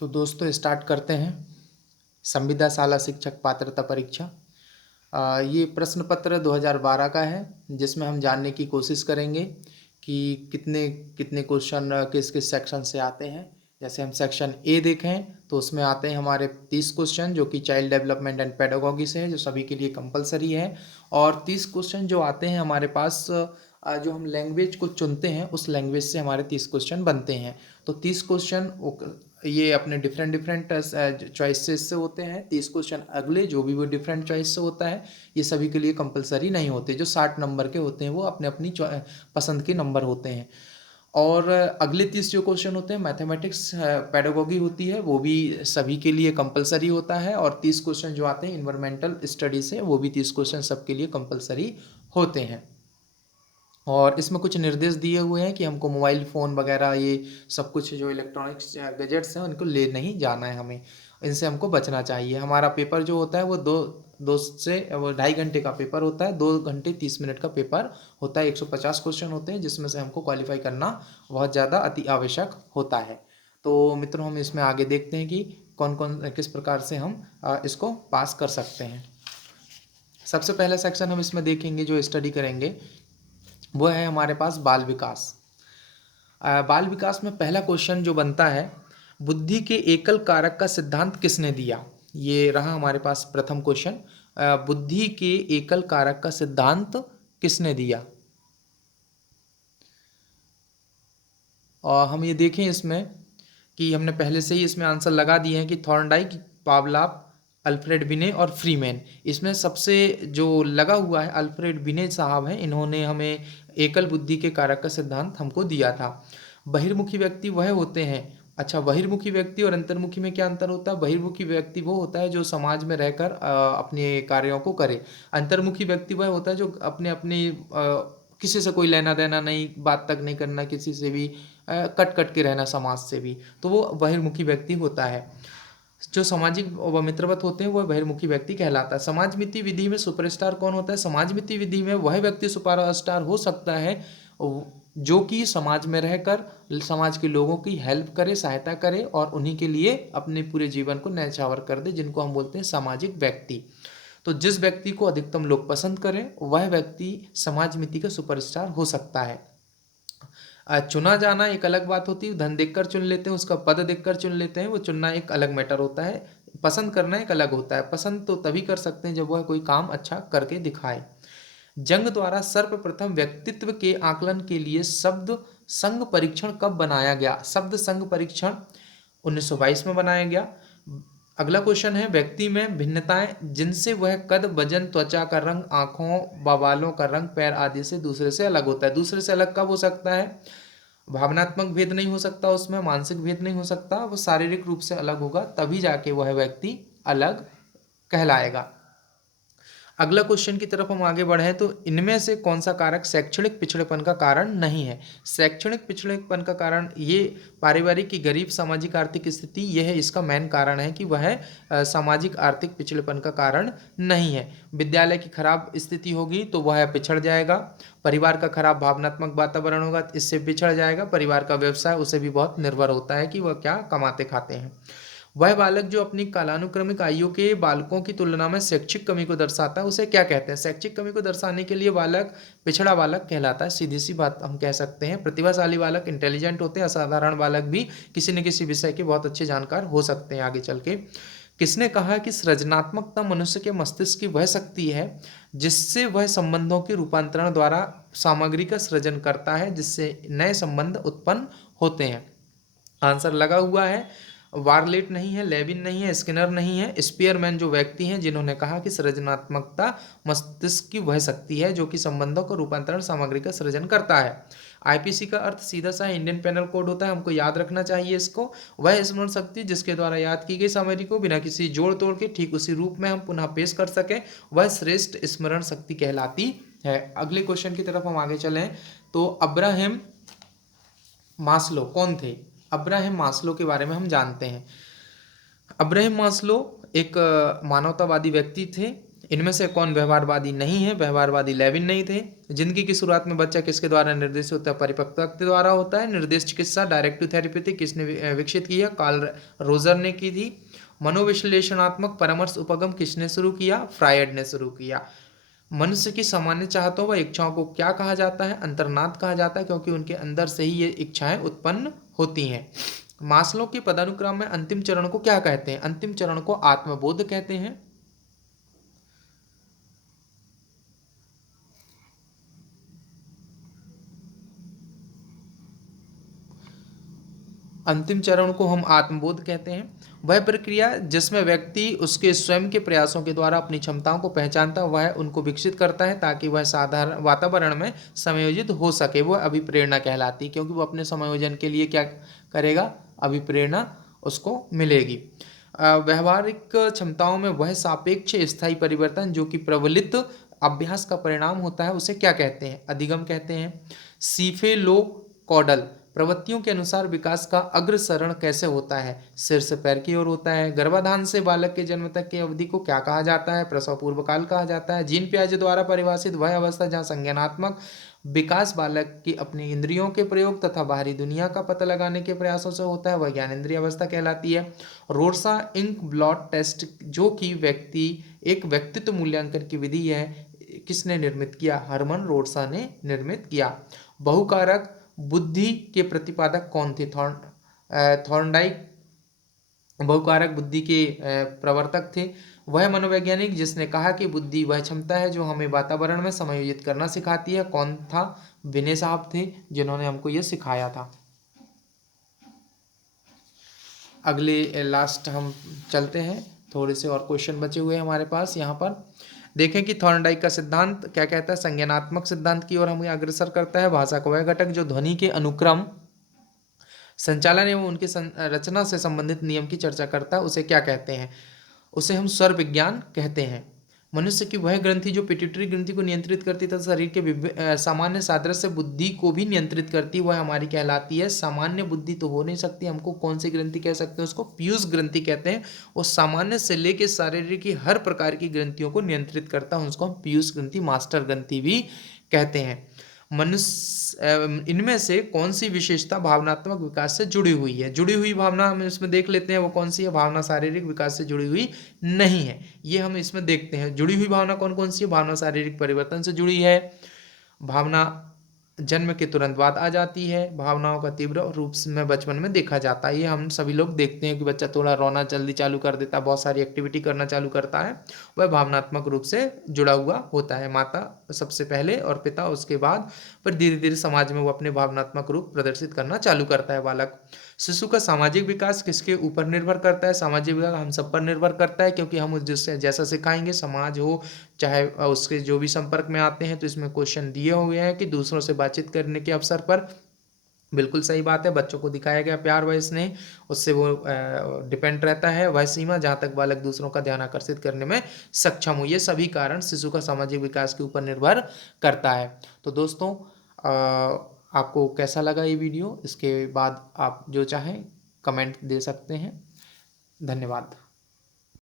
तो दोस्तों स्टार्ट करते हैं संविदा शाला शिक्षक पात्रता परीक्षा। ये प्रश्न पत्र 2012 का है, जिसमें हम जानने की कोशिश करेंगे कि कितने कितने क्वेश्चन किस किस सेक्शन से आते हैं। जैसे हम सेक्शन ए देखें तो उसमें आते हैं हमारे 30 क्वेश्चन, जो कि चाइल्ड डेवलपमेंट एंड पेडागोगी से है, जो सभी के लिए कंपलसरी है। और 30 क्वेश्चन जो आते हैं हमारे पास, जो हम लैंग्वेज को चुनते हैं उस लैंग्वेज से हमारे 30 क्वेश्चन बनते हैं। तो 30 क्वेश्चन ये अपने डिफरेंट डिफरेंट चॉइसेस से होते हैं। 30 क्वेश्चन अगले जो भी वो डिफरेंट चॉइस से होता है, ये सभी के लिए कंपलसरी नहीं होते। जो 60 नंबर के होते हैं वो अपने अपनी पसंद के नंबर होते हैं। और अगले 30 जो क्वेश्चन होते हैं मैथमेटिक्स पेडागोगी होती है, वो भी सभी के लिए कंपलसरी होता है। और 30 क्वेश्चन जो आते हैं इन्वायरमेंटल स्टडी से, वो भी 30 क्वेश्चन सबके लिए कंपलसरी होते हैं। और इसमें कुछ निर्देश दिए हुए हैं कि हमको मोबाइल फ़ोन वगैरह ये सब कुछ जो इलेक्ट्रॉनिक्स गैजेट्स हैं उनको ले नहीं जाना है, हमें इनसे हमको बचना चाहिए। हमारा पेपर जो होता है वो दो दो से वो 2.5 घंटे का पेपर होता है। 2 घंटे 30 मिनट का पेपर होता है। 150 क्वेश्चन होते हैं, जिसमें से हमको क्वालिफाई करना बहुत ज़्यादा अति आवश्यक होता है। तो मित्रों, हम इसमें आगे देखते हैं कि कौन कौन किस प्रकार से हम इसको पास कर सकते हैं। सबसे पहला सेक्शन हम इसमें देखेंगे, जो स्टडी करेंगे वो है हमारे पास बाल विकास। बाल विकास में पहला क्वेश्चन जो बनता है, बुद्धि के एकल कारक का सिद्धांत किसने दिया। ये रहा हमारे पास प्रथम क्वेश्चन। बुद्धि के एकल कारक का सिद्धांत किसने दिया। और हम ये देखें इसमें कि हमने पहले से ही इसमें आंसर लगा दिए हैं कि थॉर्नडाइक, पावलाव, अल्फ्रेड बिने और फ्रीमैन। इसमें सबसे जो लगा हुआ है अल्फ्रेड बिने साहब हैं। इन्होंने हमें एकल बुद्धि के कारक का सिद्धांत हमको दिया था। बहिर्मुखी व्यक्ति वह होते हैं। अच्छा, बहिर्मुखी व्यक्ति और अंतर्मुखी में क्या अंतर होता है। बहिर्मुखी व्यक्ति वो होता है जो समाज में रहकर अपने कार्यों को करे। अंतर्मुखी व्यक्ति वह होता है जो अपने अपने किसी से कोई लेना देना नहीं, बात तक नहीं करना किसी से भी, कट कट के रहना समाज से भी, तो वो बहिर्मुखी व्यक्ति होता है। जो सामाजिक व मित्रवत होते हैं वह बहिर्मुखी व्यक्ति कहलाता है। समाजमिति विधि में सुपरस्टार कौन होता है। समाजमिति विधि में वह व्यक्ति सुपरस्टार हो सकता है जो कि समाज में रहकर समाज के लोगों की हेल्प करे, सहायता करे और उन्हीं के लिए अपने पूरे जीवन को न्यौछावर कर दे, जिनको हम बोलते हैं सामाजिक व्यक्ति। तो जिस व्यक्ति को अधिकतम लोग पसंद करें वह व्यक्ति समाजमिति का सुपरस्टार हो सकता है। चुना जाना एक अलग बात होती है। धन देखकर चुन लेते हैं, उसका पद देखकर चुन लेते हैं, वो चुनना एक अलग मैटर होता है। पसंद करना एक अलग होता है। पसंद तो तभी कर सकते हैं जब वह कोई काम अच्छा करके दिखाए। जंग द्वारा सर्वप्रथम व्यक्तित्व के आकलन के लिए शब्द संघ परीक्षण कब बनाया गया। शब्द संघ परीक्षण 1922 में बनाया गया। अगला क्वेश्चन है, व्यक्ति में भिन्नताएं जिनसे वह कद, वजन, त्वचा का रंग, आंखों व बालों का रंग, पैर आदि से दूसरे से अलग होता है। दूसरे से अलग कब हो सकता है। भावनात्मक भेद नहीं हो सकता, उसमें मानसिक भेद नहीं हो सकता, वो शारीरिक रूप से अलग होगा, तभी जाके वह व्यक्ति अलग कहलाएगा। अगला क्वेश्चन की तरफ हम आगे बढ़े तो इनमें से कौन सा कारक शैक्षणिक पिछड़ेपन का कारण नहीं है। शैक्षणिक पिछड़ेपन का कारण ये पारिवारिक की गरीब सामाजिक आर्थिक स्थिति, यह इसका मेन कारण है कि वह सामाजिक आर्थिक पिछड़ेपन का कारण नहीं है। विद्यालय की खराब स्थिति होगी तो वह पिछड़ जाएगा। परिवार का खराब भावनात्मक वातावरण होगा, इससे पिछड़ जाएगा। परिवार का व्यवसाय उसे भी बहुत निर्भर होता है कि वह क्या कमाते खाते हैं। वह बालक जो अपनी कालानुक्रमिक आयु के बालकों की तुलना में शैक्षिक कमी को दर्शाता है उसे क्या कहते हैं। शैक्षिक कमी को दर्शाने के लिए बालक पिछड़ा बालक कहलाता है। सीधी सी बात हम कह सकते हैं। प्रतिभाशाली बालक इंटेलिजेंट होते हैं। असाधारण बालक भी किसी न किसी विषय के बहुत अच्छे जानकार हो सकते हैं आगे चल के। किसने कहा कि सृजनात्मकता मनुष्य के मस्तिष्क की वह शक्ति है जिससे वह संबंधों के रूपांतरण द्वारा सामग्री का सृजन करता है, जिससे नए संबंध उत्पन्न होते हैं। आंसर लगा हुआ है। वारलेट नहीं है, लेविन नहीं है, स्किनर नहीं है, स्पीयरमैन जो व्यक्ति हैं जिन्होंने कहा कि सृजनात्मकता मस्तिष्क की वह शक्ति है जो कि संबंधों का रूपांतरण सामग्री का सृजन करता है। आईपीसी का अर्थ सीधा सा इंडियन पेनल कोड होता है, हमको याद रखना चाहिए इसको। वह स्मरण शक्ति जिसके द्वारा याद की गई सामग्री को बिना किसी जोड़ तोड़ के ठीक उसी रूप में हम पुनः पेश कर सकें, वह श्रेष्ठ स्मरण शक्ति कहलाती है। अगले क्वेश्चन की तरफ हम आगे चलें तो अब्राहम मास्लो कौन थे। अब्राहम मास्लो के बारे में हम जानते हैं। अब्राहम मास्लो एक मानवतावादी व्यक्ति थे। इनमें से कौन व्यवहारवादी नहीं है? व्यवहारवादी लेविन नहीं थे। जिंदगी की शुरुआत में बच्चा किसके द्वारा निर्देशित होता है? परिपक्वता के द्वारा होता है। निर्देश चिकित्सा डायरेक्टिव थेरेपी थी, किसने विकसित किया? कार्ल रोजर ने की थी। मनोविश्लेषणात्मक परामर्श उपगम किसने शुरू किया? फ्रायड ने शुरू किया। मनुष्य की सामान्य चाहतों व इच्छाओं को क्या कहा जाता है? अंतर्नाद कहा जाता है, क्योंकि उनके अंदर से ही ये इच्छाएं उत्पन्न होती हैं। मास्लो के पदानुक्रम में अंतिम चरण को क्या कहते हैं? अंतिम चरण को आत्मबोध कहते हैं। अंतिम चरण को हम आत्मबोध कहते हैं। वह प्रक्रिया जिसमें व्यक्ति उसके स्वयं के प्रयासों के द्वारा अपनी क्षमताओं को पहचानता, वह उनको विकसित करता है ताकि वह साधारण वातावरण में समायोजित हो सके। वह अभिप्रेरणा कहलाती है, क्योंकि वो अपने समायोजन के लिए क्या करेगा? अभिप्रेरणा उसको मिलेगी। व्यवहारिक क्षमताओं में वह सापेक्ष स्थायी परिवर्तन जो कि प्रबलित अभ्यास का परिणाम होता है, उसे क्या कहते हैं? अधिगम कहते हैं। सीफेलोकॉडल प्रवृत्तियों के अनुसार विकास का अग्रसरण कैसे होता है? सिर से पैर की ओर होता है। गर्भाधान से बालक के जन्म तक की अवधि को क्या कहा जाता है? प्रसव पूर्व काल कहा जाता है। जीन पियाजे द्वारा परिभाषित वह अवस्था जहाँ संज्ञानात्मक विकास बालक की अपनी इंद्रियों के प्रयोग तथा बाहरी दुनिया का पता लगाने के प्रयासों से होता है, वह ज्ञानेंद्रिय अवस्था कहलाती है। रोर्सा इंक ब्लॉट टेस्ट जो कि एक व्यक्तित्व मूल्यांकन की विधि है, किसने निर्मित किया? हरमन रोर्सा ने निर्मित किया। बहुकारक बुद्धि के प्रतिपादक कौन थे? थॉर्नडाइक बहुकारक बुद्धि के प्रवर्तक थे। वह मनोवैज्ञानिक जिसने कहा कि बुद्धि वह क्षमता है जो हमें वातावरण में समायोजित करना सिखाती है, कौन था? विनय साहब थे, जिन्होंने हमको यह सिखाया था। अगले लास्ट हम चलते हैं, थोड़े से और क्वेश्चन बचे हुए हैं हमारे पास। यहाँ पर देखें कि थॉर्नडाइक का सिद्धांत क्या कहता है? संज्ञानात्मक सिद्धांत की ओर हमें अग्रसर करता है। भाषा का वह घटक जो ध्वनि के अनुक्रम, संचालन एवं उनकी रचना से संबंधित नियम की चर्चा करता है, उसे क्या कहते हैं? उसे हम स्वर विज्ञान कहते हैं। मनुष्य की वह ग्रंथि जो पिट्यूटरी ग्रंथि को नियंत्रित करती तथा शरीर के सामान्य सादृश्य बुद्धि को भी नियंत्रित करती, वह हमारी कहलाती है। सामान्य बुद्धि तो हो नहीं सकती, हमको कौन सी ग्रंथि कह सकते हैं? उसको पीयूष ग्रंथि कहते हैं। वो सामान्य से लेकर शारीरिक की हर प्रकार की ग्रंथियों को नियंत्रित करता है, उसको हम पीयूष ग्रंथि, मास्टर ग्रंथि भी कहते हैं। मनुष्य इनमें से कौन सी विशेषता भावनात्मक विकास से जुड़ी हुई है? जुड़ी हुई भावना हम इसमें देख लेते हैं, वो कौन सी है? भावना शारीरिक विकास से जुड़ी हुई नहीं है, ये हम इसमें देखते हैं। जुड़ी हुई भावना कौन कौन सी है? भावना शारीरिक परिवर्तन से जुड़ी है, भावना जन्म के तुरंत बाद आ जाती है, भावनाओं का तीव्र रूप में बचपन में देखा जाता है। ये हम सभी लोग देखते हैं कि बच्चा थोड़ा रोना जल्दी चालू कर देता है, बहुत सारी एक्टिविटी करना चालू करता है, वह भावनात्मक रूप से जुड़ा हुआ होता है। माता सबसे पहले और पिता उसके बाद, पर धीरे धीरे समाज में वो अपने भावनात्मक रूप प्रदर्शित करना चालू करता है बालक। शिशु का सामाजिक विकास किसके ऊपर निर्भर करता है? सामाजिक विकास हम सब पर निर्भर करता है, क्योंकि हम जिससे जैसा सिखाएंगे, समाज हो चाहे उसके जो भी संपर्क में आते हैं, तो इसमें क्वेश्चन दिए हुए हैं कि दूसरों से बातचीत करने के अवसर पर, बिल्कुल सही बात है, बच्चों को दिखाया गया प्यार व स्नेह, उससे वो डिपेंड रहता है वह सीमा जहाँ तक बालक दूसरों का ध्यान आकर्षित करने में सक्षम हो। ये सभी कारण शिशु का सामाजिक विकास के ऊपर निर्भर करता है। तो दोस्तों, आपको कैसा लगा ये वीडियो? इसके बाद आप जो चाहें कमेंट दे सकते हैं। धन्यवाद।